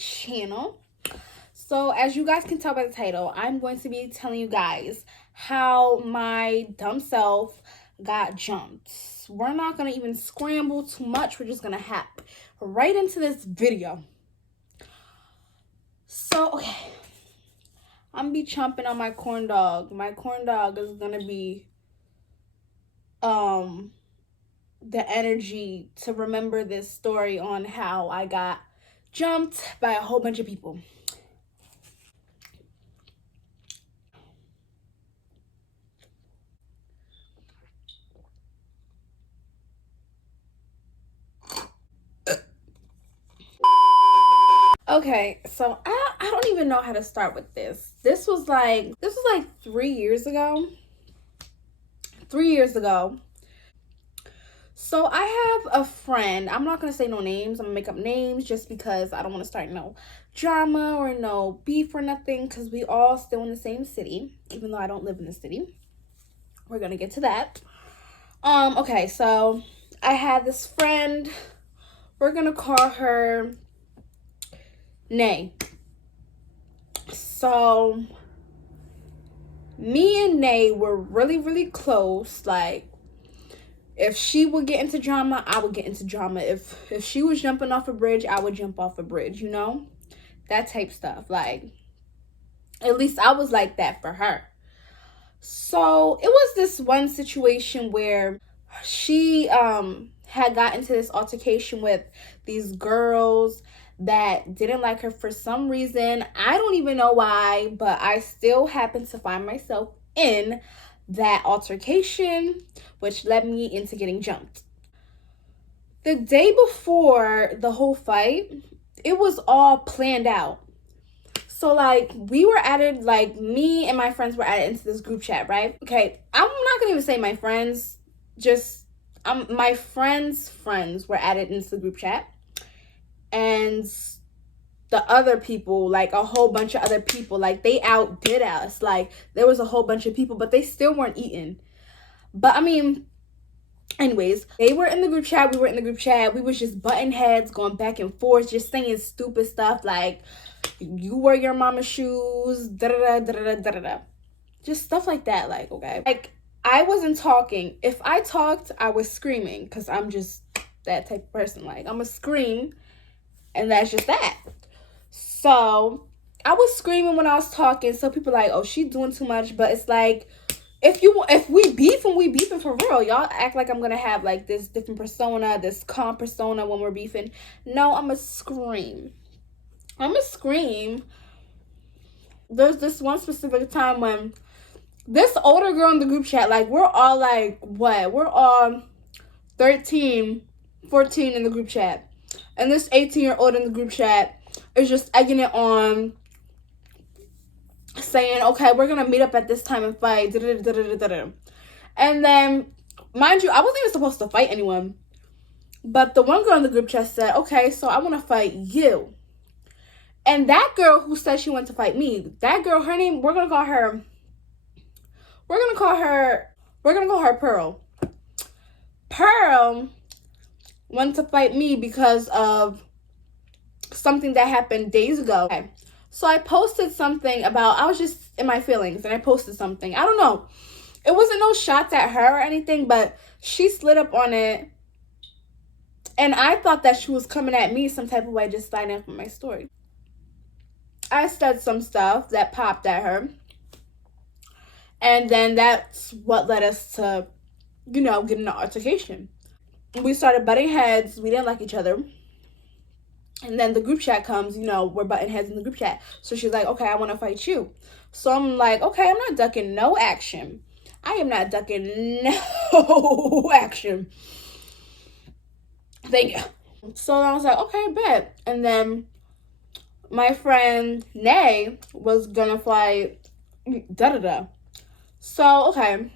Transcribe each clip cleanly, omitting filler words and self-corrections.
channel. So as you guys can tell by the title, I'm going to be telling you guys how my dumb self got jumped. We're not going to even scramble too much. We're just going to hop right into this video. So, okay. I'm going to be chomping on my corn dog. My corn dog is going to be the energy to remember this story on how I got jumped by a whole bunch of people. Okay, so I don't even know how to start with this. This was like 3 years ago. 3 years ago. So I have a friend. I'm not gonna say no names. I'm gonna make up names just because I don't want to start no drama or no beef or nothing. Cause we all still in the same city, even though I don't live in the city. We're gonna get to that. Okay, so I had this friend. We're gonna call her Nay. So me and Nay were really, really close. Like, if she would get into drama, I would get into drama. If she was jumping off a bridge, I would jump off a bridge, you know? That type stuff. Like, at least I was like that for her. So it was this one situation where she had got into this altercation with these girls that didn't like her for some reason. I don't even know why, but I still happened to find myself in that altercation, which led me into getting jumped. The day before the whole fight, it was all planned out. So, like, we were added, like, me and my friends were added into this group chat, right? Okay, I'm not gonna even say my friends, just, my friends' were added into the group chat. And the other people, like, a whole bunch of other people, like, they outdid us. Like, there was a whole bunch of people, but they still weren't eating. But, I mean, anyways, they were in the group chat, we were in the group chat. We was just butting heads, going back and forth, just saying stupid stuff like, you wear your mama's shoes, da-da-da. Just stuff like that, like, okay. Like, I wasn't talking. If I talked, I was screaming, because I'm just that type of person. Like, I'm going to scream, and that's just that. So, I was screaming when I was talking, so people like, oh, she's doing too much, but it's like, if we beefing for real. Y'all act like I'm gonna have like this different persona, this calm persona when we're beefing. No, I'm gonna scream. There's this one specific time when this older girl in the group chat, like, we're all like, what? We're all 13, 14 in the group chat. And this 18-year-old in the group chat is just egging it on, saying, okay, we're gonna meet up at this time and fight. And then, mind you, I wasn't even supposed to fight anyone. But the one girl in the group chat said, okay, so I want to fight you. And that girl who said she wanted to fight me, that girl, her name, we're gonna call her Pearl. Pearl wanted to fight me because of something that happened days ago. Okay. So I posted something about, I was just in my feelings, and I posted something. I don't know. It wasn't no shots at her or anything, but she slid up on it. And I thought that she was coming at me some type of way, just signing up on my story. I said some stuff that popped at her. And then that's what led us to, you know, getting an altercation. We started butting heads. We didn't like each other. And then the group chat comes, you know, we're butting heads in the group chat. So she's like, okay, I want to fight you. So I'm like, okay, I'm not ducking no action. I am not ducking no action. Thank you. So I was like, okay, bet. And then my friend Nay was gonna fight da-da-da. So, okay.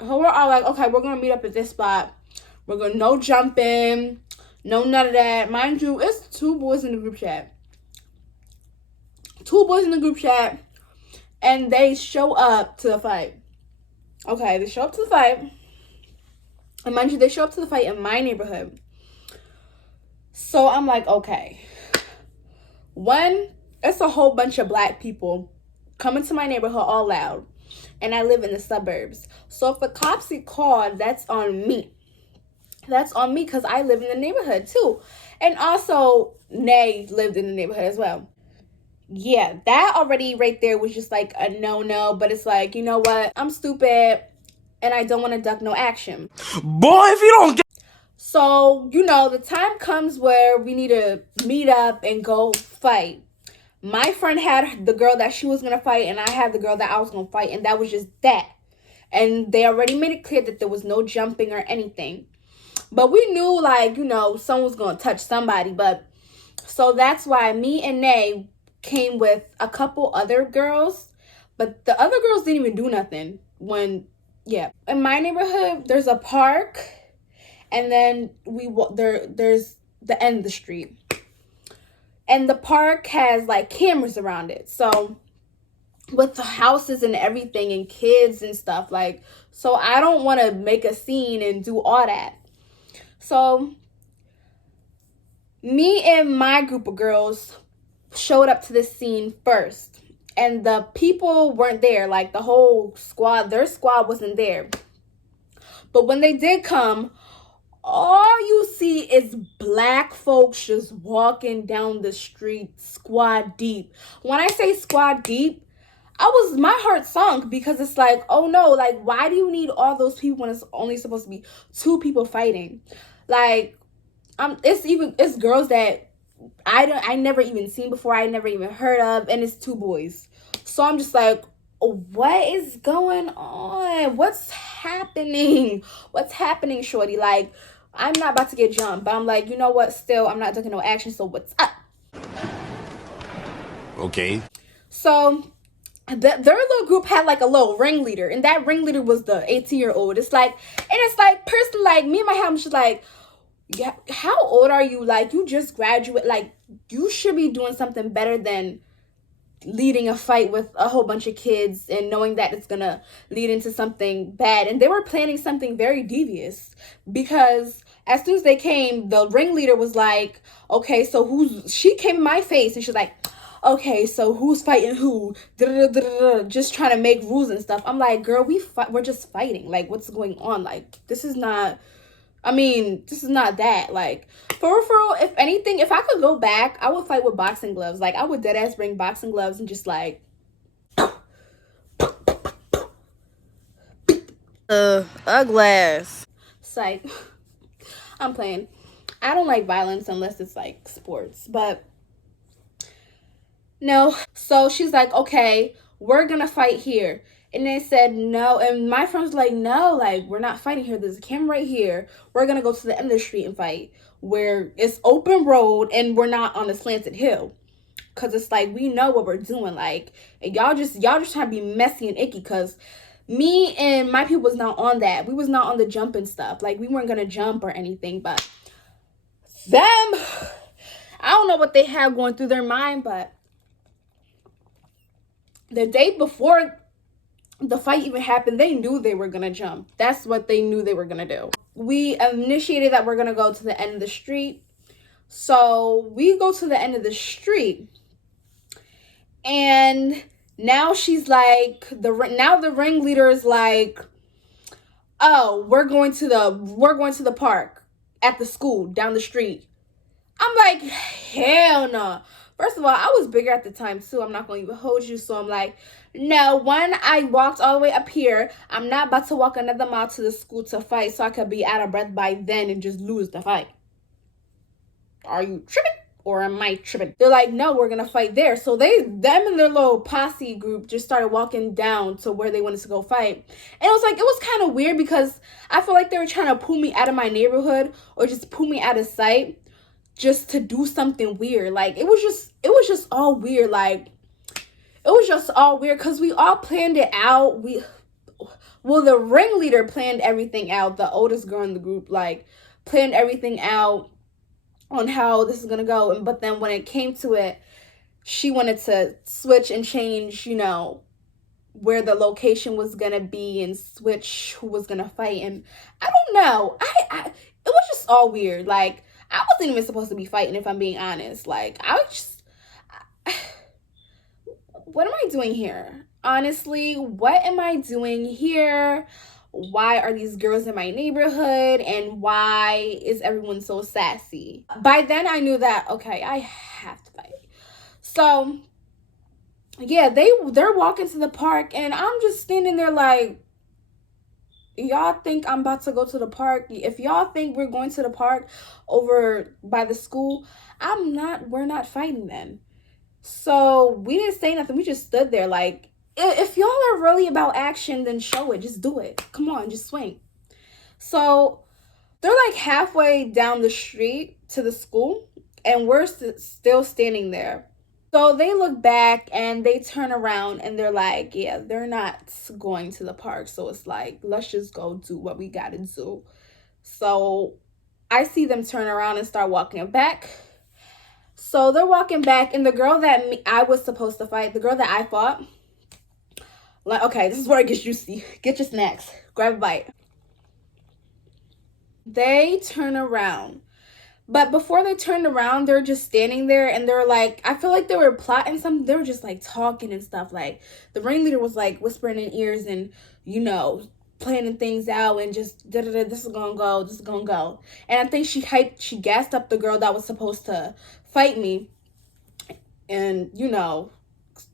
So we're all like, okay, we're gonna meet up at this spot. We're gonna, no jumping, no none of that. Mind you, it's 2 boys in the group chat. 2 boys in the group chat, and they show up to the fight. Okay, they show up to the fight. And mind you, they show up to the fight in my neighborhood. So I'm like, okay. One, it's a whole bunch of black people coming to my neighborhood all loud, and I live in the suburbs. So if the cops get called, that's on me. That's on me because I live in the neighborhood too. And also, Nay lived in the neighborhood as well. Yeah, that already right there was just like a no-no, but it's like, you know what? I'm stupid and I don't want to duck no action. Boy, if you don't get... So, the time comes where we need to meet up and go fight. My friend had the girl that she was going to fight, and I had the girl that I was going to fight, and that was just that. And they already made it clear that there was no jumping or anything. But we knew, like, someone was going to touch somebody. But so that's why me and Nay came with a couple other girls. But the other girls didn't even do nothing in my neighborhood, there's a park, and then there's the end of the street. And the park has, like, cameras around it. So with the houses and everything and kids and stuff, like, so I don't want to make a scene and do all that. So me and my group of girls showed up to this scene first, and the people weren't there. Like, the whole squad, their squad wasn't there. But when they did come, all you see is black folks just walking down the street squad deep. When I say squad deep, my heart sunk, because it's like, oh no, like, why do you need all those people when it's only supposed to be 2 people fighting? Like, it's girls that I never even seen before, I never even heard of, and it's 2 boys. So I'm just like, what is going on? What's happening? What's happening, shorty? Like, I'm not about to get jumped, but I'm like, you know what? Still, I'm not taking no action, so what's up? Okay. So their little group had like a little ringleader, and that ringleader was the 18-year-old. It's like, personally, like, me and my mom, she's like, yeah, how old are you? Like, you just graduate. Like, you should be doing something better than leading a fight with a whole bunch of kids and knowing that it's gonna lead into something bad. And they were planning something very devious, because as soon as they came, the ringleader was like, okay, so she came in my face and she's like, okay, so who's fighting who? Just trying to make rules and stuff. I'm like, girl, we're just fighting. Like, what's going on? Like, this is not that. Like, for real, if anything, if I could go back, I would fight with boxing gloves. Like, I would deadass bring boxing gloves and just like, ugly ass. Psych. I'm playing. I don't like violence unless it's like sports, but no. So she's like, okay, we're gonna fight here. And they said no, and my friend was like, no, like, we're not fighting here. There's a camera right here. We're gonna go to the end of the street and fight, where it's open road and we're not on a slanted hill. Cause it's like, we know what we're doing. Like, and y'all just trying to be messy and icky, cause me and my people was not on that. We was not on the jumping stuff. Like, we weren't gonna jump or anything, but them, I don't know what they have going through their mind, but the day before the fight even happened, they knew they were gonna jump. That's what they knew they were gonna do. We initiated that we're gonna go to the end of the street. So we go to the end of the street, and now she's like, the ringleader is like, oh, we're going to the park at the school down the street. I'm like, hell no. First of all, I was bigger at the time too. I'm not going to even hold you. So I'm like, no, when I walked all the way up here, I'm not about to walk another mile to the school to fight so I could be out of breath by then and just lose the fight. Are you tripping? Or am I tripping? They're like, no, we're going to fight there. So them and their little posse group just started walking down to where they wanted to go fight. And it was kind of weird, because I feel like they were trying to pull me out of my neighborhood or just pull me out of sight just to do something weird. Like, it was just all weird. Like, it was just all weird, because we all planned it out. The ringleader planned everything out. The oldest girl in the group, like, planned everything out on how this is gonna go. But then when it came to it, she wanted to switch and change, where the location was gonna be, and switch who was gonna fight. And I don't know. It was just all weird. Like, I wasn't even supposed to be fighting, if I'm being honest. Like, doing here? Honestly, what am I doing here? Why are these girls in my neighborhood? And why is everyone so sassy? By then I knew that, okay, I have to fight. So yeah, they're walking to the park and I'm just standing there like, y'all think I'm about to go to the park? If y'all think we're going to the park over by the school, we're not fighting then. So we didn't say nothing. We just stood there like, if y'all are really about action, then show it. Just do it. Come on, just swing. So they're like halfway down the street to the school and we're still standing there. So they look back and they turn around and they're like, yeah, they're not going to the park. So it's like, let's just go do what we got to do. So I see them turn around and start walking back. So they're walking back and the girl that I was supposed to fight, the girl that I fought, like, okay, this is where it gets juicy. Get your snacks. Grab a bite. They turn around. But before they turned around, they're just standing there and they're like, I feel like they were plotting something. They were just like talking and stuff. Like the ringleader was like whispering in ears and, you know, planning things out and just this is gonna go, this is gonna go. And I think she gassed up the girl that was supposed to fight me. And, you know,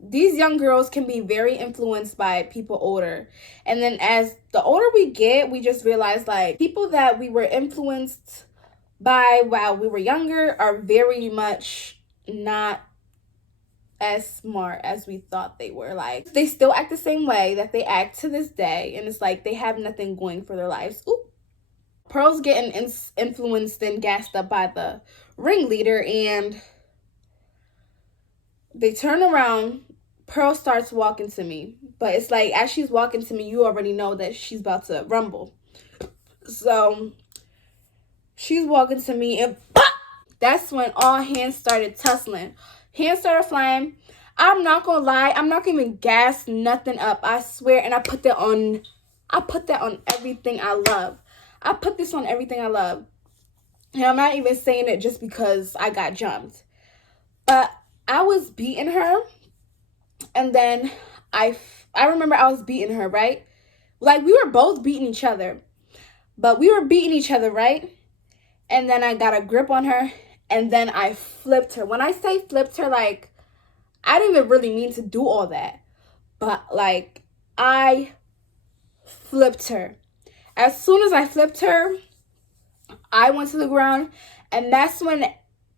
these young girls can be very influenced by people older. And then as the older we get, we just realize like people that we were influenced by while we were younger are very much not as smart as we thought they were. Like they still act the same way that they act to this day, and it's like they have nothing going for their lives. Ooh. Pearl's getting influenced and gassed up by the ringleader, and they turn around. Pearl starts walking to me, but it's like as she's walking to me, you already know that she's about to rumble. So she's walking to me and pop! That's when all hands started tussling. Hands started flying. I'm not gonna lie, I'm not gonna even gas nothing up. I swear, and I put that on everything I love. I put this on everything I love. And I'm not even saying it just because I got jumped. But I was beating her, and then I remember I was beating her, right? Like we were both beating each other. But we were beating each other, right? And then I got a grip on her, and then I flipped her. When I say flipped her, like, I didn't even really mean to do all that. But, like, I flipped her. As soon as I flipped her, I went to the ground, and that's when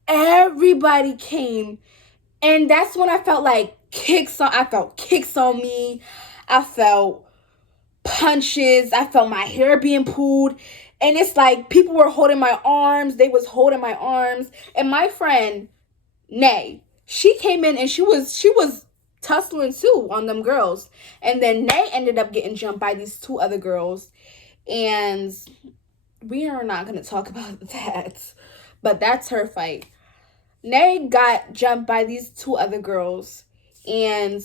everybody came. And that's when I felt like I felt kicks on me. I felt punches. I felt my hair being pulled. And it's like people were holding my arms. They was holding my arms. And my friend, Nay, she came in and she was tussling too on them girls. And then Nay ended up getting jumped by these two other girls. And we are not going to talk about that. But that's her fight. Nay got jumped by these two other girls. And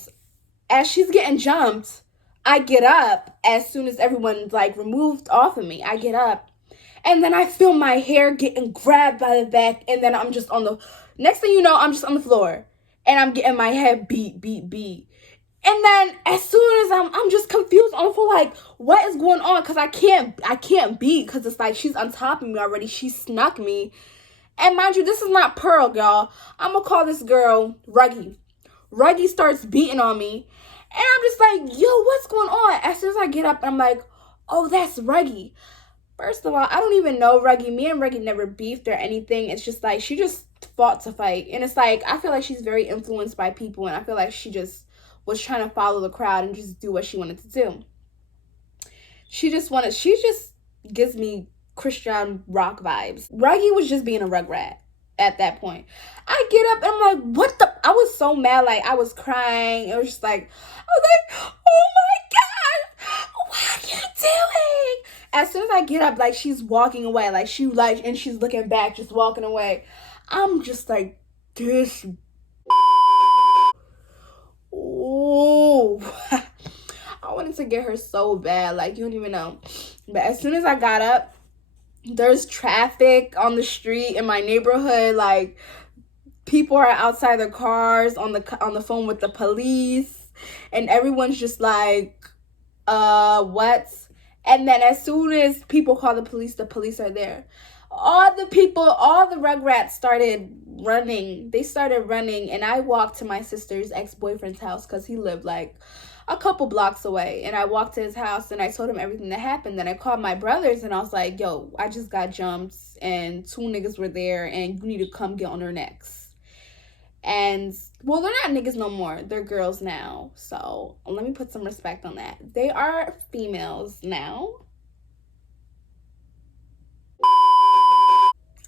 as she's getting jumped, I get up as soon as everyone's like removed off of me. I get up and then I feel my hair getting grabbed by the back, and then I'm just next thing you know, I'm just on the floor and I'm getting my head beat. And then as soon as I'm just confused on the floor, like what is going on? Cause I can't beat, cause it's like she's on top of me already. She snuck me. And mind you, this is not Pearl, y'all. I'm gonna call this girl Ruggy. Ruggy starts beating on me. And I'm just like, yo, what's going on? As soon as I get up, I'm like, oh, that's Ruggy. First of all, I don't even know Ruggy. Me and Ruggy never beefed or anything. It's just like, she just fought to fight. And it's like, I feel like she's very influenced by people. And I feel like she just was trying to follow the crowd and just do what she wanted to do. She just gives me Christian rock vibes. Ruggy was just being a rugrat at that point. I get up and I'm like, what the? I was so mad, like I was crying. It was just like, I was like, oh my God, what are you doing? As soon as I get up, like she's walking away, and she's looking back, just walking away. I'm just like, this. Oh, I wanted to get her so bad, like you don't even know. But as soon as I got up, there's traffic on the street in my neighborhood. Like people are outside their cars on the phone with the police. and everyone's just like, what? And then as soon as people call the police are there. All the Rugrats started running. They started running, and I walked to my sister's ex-boyfriend's house because he lived like a couple blocks away. And I walked to his house, and I told him everything that happened. Then I called my brothers, and I was like, yo, I just got jumped, and 2 niggas were there, and you need to come get on their necks. And, well, they're not niggas no more. They're girls now. So let me put some respect on that. They are females now.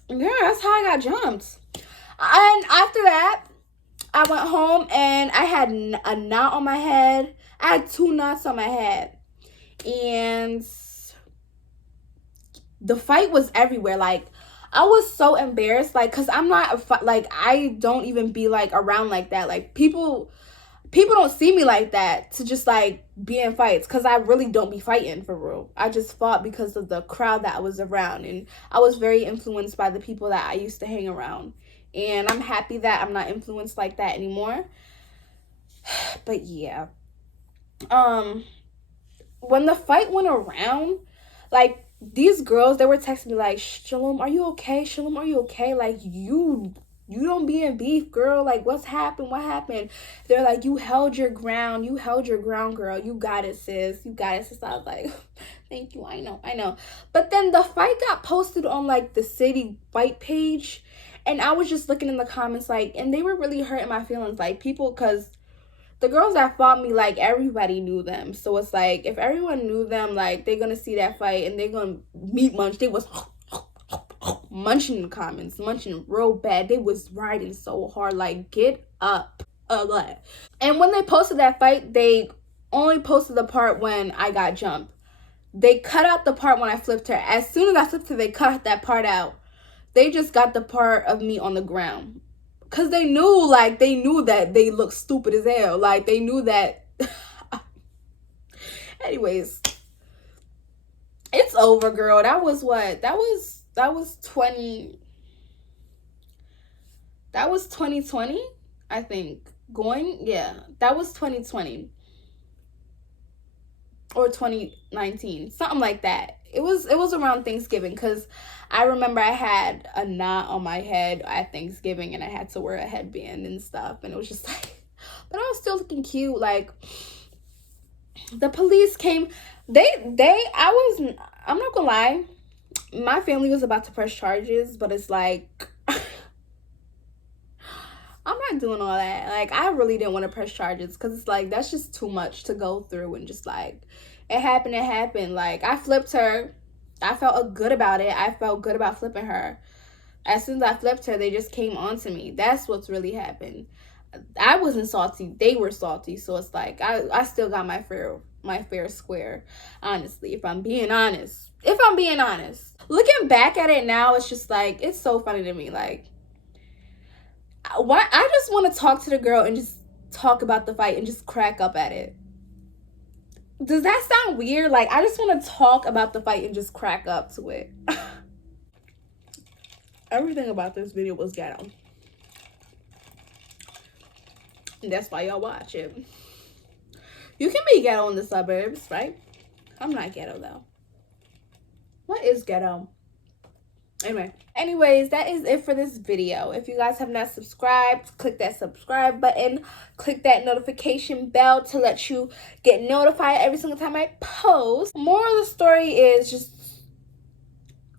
Yeah, that's how I got jumped. And after that, I went home and I had a knot on my head. I had 2 knots on my head. And the fight was everywhere. Like, I was so embarrassed. Like, because I'm not, like, I don't even be, like, around like that. Like, people don't see me like that to just like be in fights, because I really don't be fighting for real. I just fought because of the crowd that I was around, and I was very influenced by the people that I used to hang around, and I'm happy that I'm not influenced like that anymore. But yeah, when the fight went around, like, these girls, they were texting me like, Shalom, are you okay? Shalom, are you okay? Like, you don't be in beef, girl. Like, what's happened? What happened? They're like, you held your ground. You held your ground, girl. You got it, sis. You got it, sis. I was like, thank you. I know. But then the fight got posted on, like, the city fight page. And I was just looking in the comments, like, and they were really hurting my feelings. Like, people, because the girls that fought me, like, everybody knew them. So it's like, if everyone knew them, like, they're going to see that fight and they're going to meat munch. They was munching in the comments, munching real bad. They was riding so hard, like, get up a lot. And when they posted that fight, they only posted the part when I got jumped. They cut out the part when I flipped her. As soon as I flipped her, they cut that part out. They just got the part of me on the ground, because they knew that they looked stupid as hell. Like, they knew that. Anyways, it's over, girl. That was what? That was 2020, I think. That was 2020 or 2019, something like that. It was around Thanksgiving, because I remember I had a knot on my head at Thanksgiving, and I had to wear a headband and stuff, and it was just like, but I was still looking cute. Like, the police came, I'm not gonna lie, my family was about to press charges, but it's like, I'm not doing all that. Like, I really didn't want to press charges, because it's like, that's just too much to go through, and just like, it happened. Like, I flipped her. I felt good about it. I felt good about flipping her. As soon as I flipped her, they just came on to me. That's what's really happened. I wasn't salty. They were salty. So it's like, I still got my fair square, honestly, if I'm being honest. Looking back at it now, it's just like, it's so funny to me. Like, I just want to talk to the girl and just talk about the fight and just crack up at it. Does that sound weird? Like, I just want to talk about the fight and just crack up to it. Everything about this video was ghetto. And that's why y'all watch it. You can be ghetto in the suburbs, right? I'm not ghetto, though. What is ghetto? Anyways, that is it for this video. If you guys have not subscribed, click that subscribe button. Click that notification bell to let you get notified every single time I post. Moral of the story is just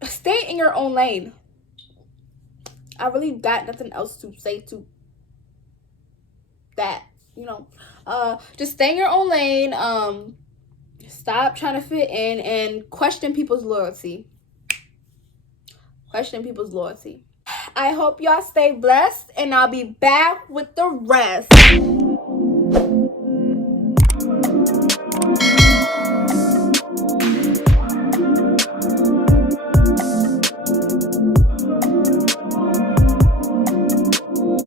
stay in your own lane. I really got nothing else to say to that, just stay in your own lane. Stop trying to fit in and question people's loyalty. I hope y'all stay blessed, and I'll be back with the rest.